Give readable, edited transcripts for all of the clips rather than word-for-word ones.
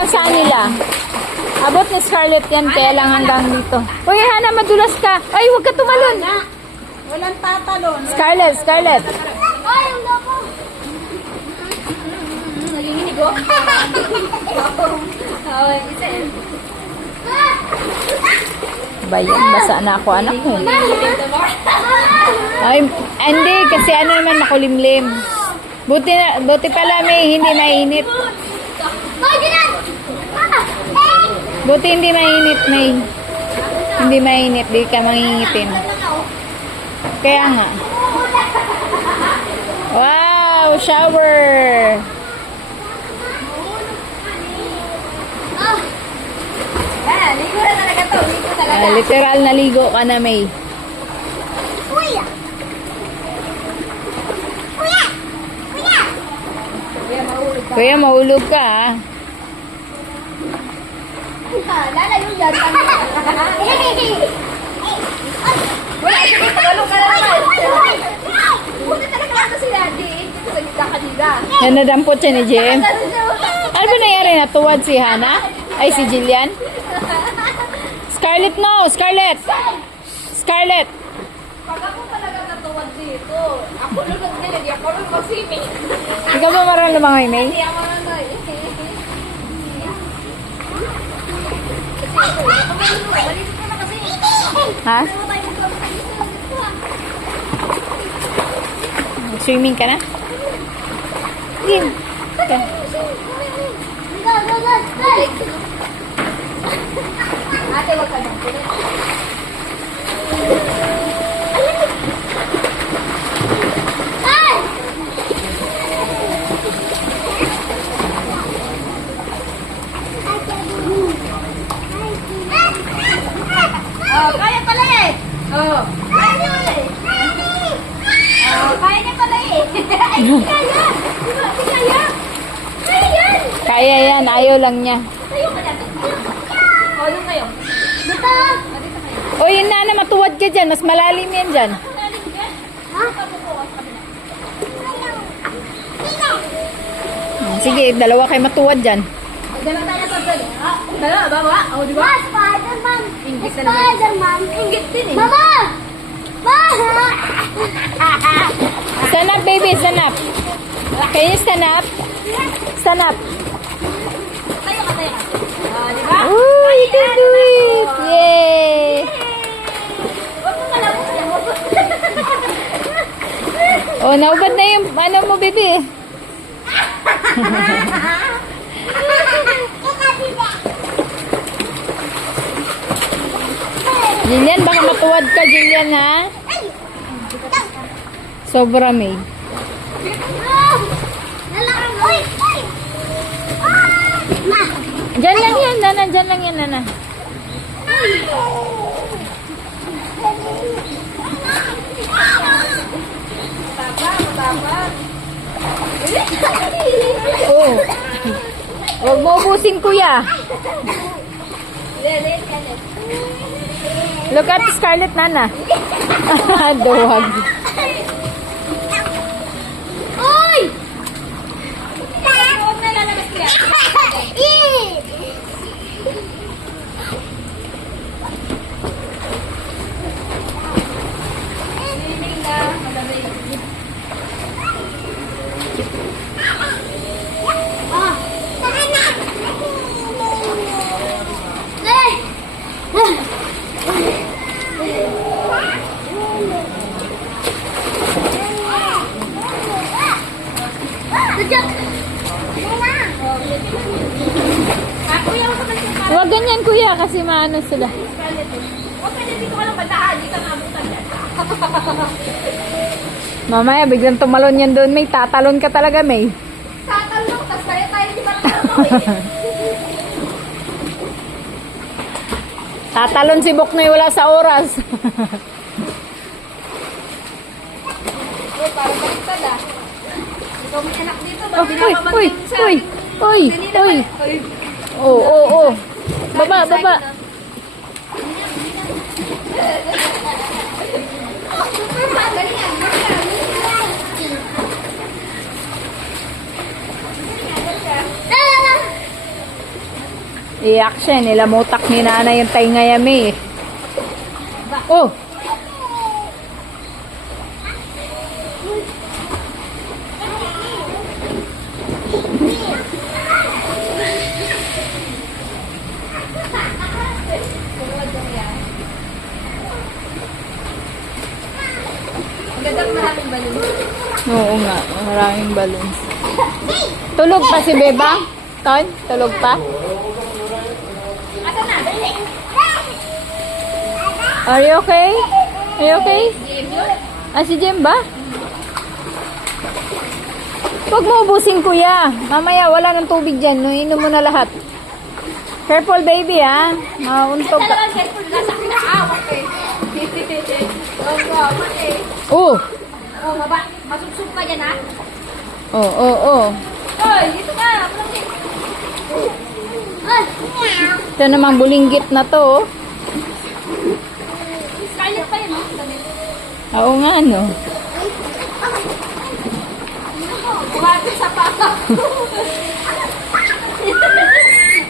hanggang saan nila? Abot ni Scarlett yan, kaya lang hanggang dito. Uy, Hana, madulas ka. Ay, huwag ka tumalon. Walang tatalon. Scarlett, Scarlett. Ay, ang dako. Nagiginig ko. Isa eh. Bayan, basa na ako, anak ko. Ay, hindi, kasi ano naman makulimlim. Buti pala may hindi mainit. Buti hindi mainit, may. Hindi mainit, di ka mangingitin. Kaya nga. Wow, shower. Ligo na talaga to. Ligo talaga. Literal na ligo ka na, May. Kuya! Kuya! Kuya! Kuya, mahulog ka, ha? Lalayo yan. Wala, sige, tagalog ka na naman. Buti talaga lang si Daddy. Ito sa gitna kanina. Yan nadampot siya ni Jem. Ano ba nangyari? Natuwad si Hana? Ay, si Jillian? Scarlett, no! Scarlett! Scarlett! Pag ako talaga natuwad dito, ako lunod na yun. Ako lunod mag-swimming. Ikaw ba marang lumangoy, May? Hindi ako manoy. Ha? Swimming ka na? Game. Okay. Ate, wag ka na. Oh, kaya pala eh. Oh, kaya niya pala eh. Oh, kaya niya pala eh. Ay, kaya. Di kaya. Kaya yan. Kaya yan, ayaw lang niya. Tayo ka na. Oh, doon kayo. Dito. Dito kayo. O yun na, matuwad ka dyan. Mas malalim yan dyan. Lalim dyan. Ha? Sige, dalawa kayo matuwad dyan. Dala tayo sa doon. Dala, baba. Oh, di ba? Spider-Man. Ingit na naman. Spider-Man. Ingit din eh. Mama! Mama! Stand up, baby. Stand up. Can you stand up? Stand up. Tayo ka, tayo ka. Di ba? Oh, you can do it. Yay! Huwag mo malabos yan. Oh, naubad na yung ano mo, baby. Jillian, baka matuwad ka, Jillian, ha? Sobra, May. Diyan lang yan, Nana. Diyan lang yan, Nana. Oh. Huwag mo ubusin, kuya. Look at Scarlett, Nana. Duwag. Uy! Huwag na lalabas niya. Huwag ganyan, kuya, kasi maano sila. Pwede dito ka lang bandahan, di ka mabutan yan. Mamaya, biglang tumalon yan doon, May. Tatalon ka talaga, May. Tatalong, tas kaya tayo di ba lang Tatalon si Boknoy, wala sa oras. Para baliktad ah. Ikaw may anak dito, Oh, ba't uy, uy, uy, uy, uy. Oh, oh, oh. Baba, baba. Iyak siya. Nilamutak ni nanay yung tainga yami. Oh! Ang gandang maraming balon. Oo nga. Maraming balloons. Tulog pa si Bebang? Ton? Tulog pa? Asa na? Are you okay? Are you okay? Game yun? Ah, si Jem ba? Huwag mo ubusin, kuya. Mamaya, wala ng tubig dyan. No, inom mo na lahat. Careful, baby, ha? Mauntog ka. Talagang cellphone nasa kinakawak eh. Oh, baba eh. Oh! Oh, baba. Masuksok ka dyan ha. Oh, oh, oh. Hoy, dito ka. Malaki. Ay, meow. Ito namang bulinggit na to, oh. Scarlet pa yun, no? Oo nga, no? Kumapit sa papa.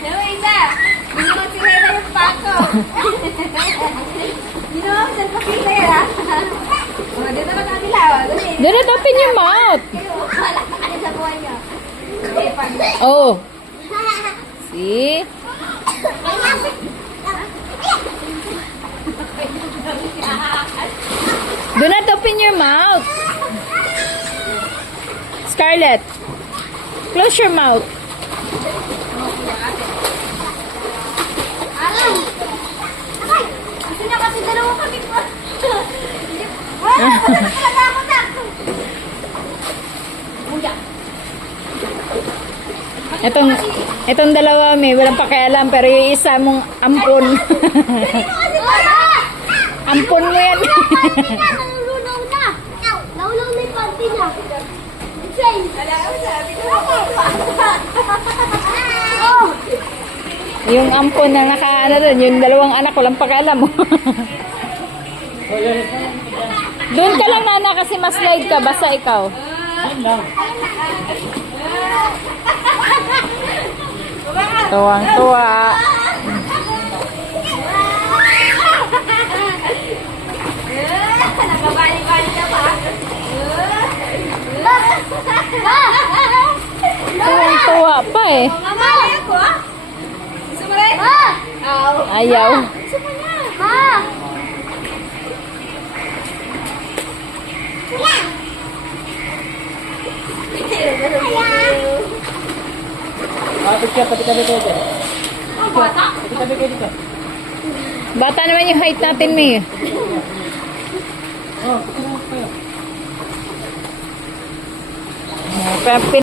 Yung isa, binunod si Hera yung pako. Binunod sa pakita yan, ha? O, dito na kanila, o. Dali. Dito, open your mouth. Kayo, wala ka kanin sa buhay niyo. Okay, pag... Oh. See? Do not open your mouth. Scarlett, close your mouth. Aray! Aray! Kasi na kasi dalawa kami po. Wala, wala ako na. Uya. Itong dalawa, may walang pakialam, pero yung isa mong ampon. Ampon mo yan. Nalulunaw na. Naulaw na yung panty niya. Jane. Sabi ko. Oh. Yung ampon na naka, ano rin, yung dalawang anak, walang pakialam mo. Doon ka lang, Nana, kasi mas slide ka, basta ikaw. Tuwang-tuwa. Nakabalik-balik na pa. Tuwang-tuwa pa eh. Mama! Ako ah? Gusto mo rin? Ma! Ayaw. Gusto mo na? Ma! Ang bata? Bata naman yung height natin, May. Oh,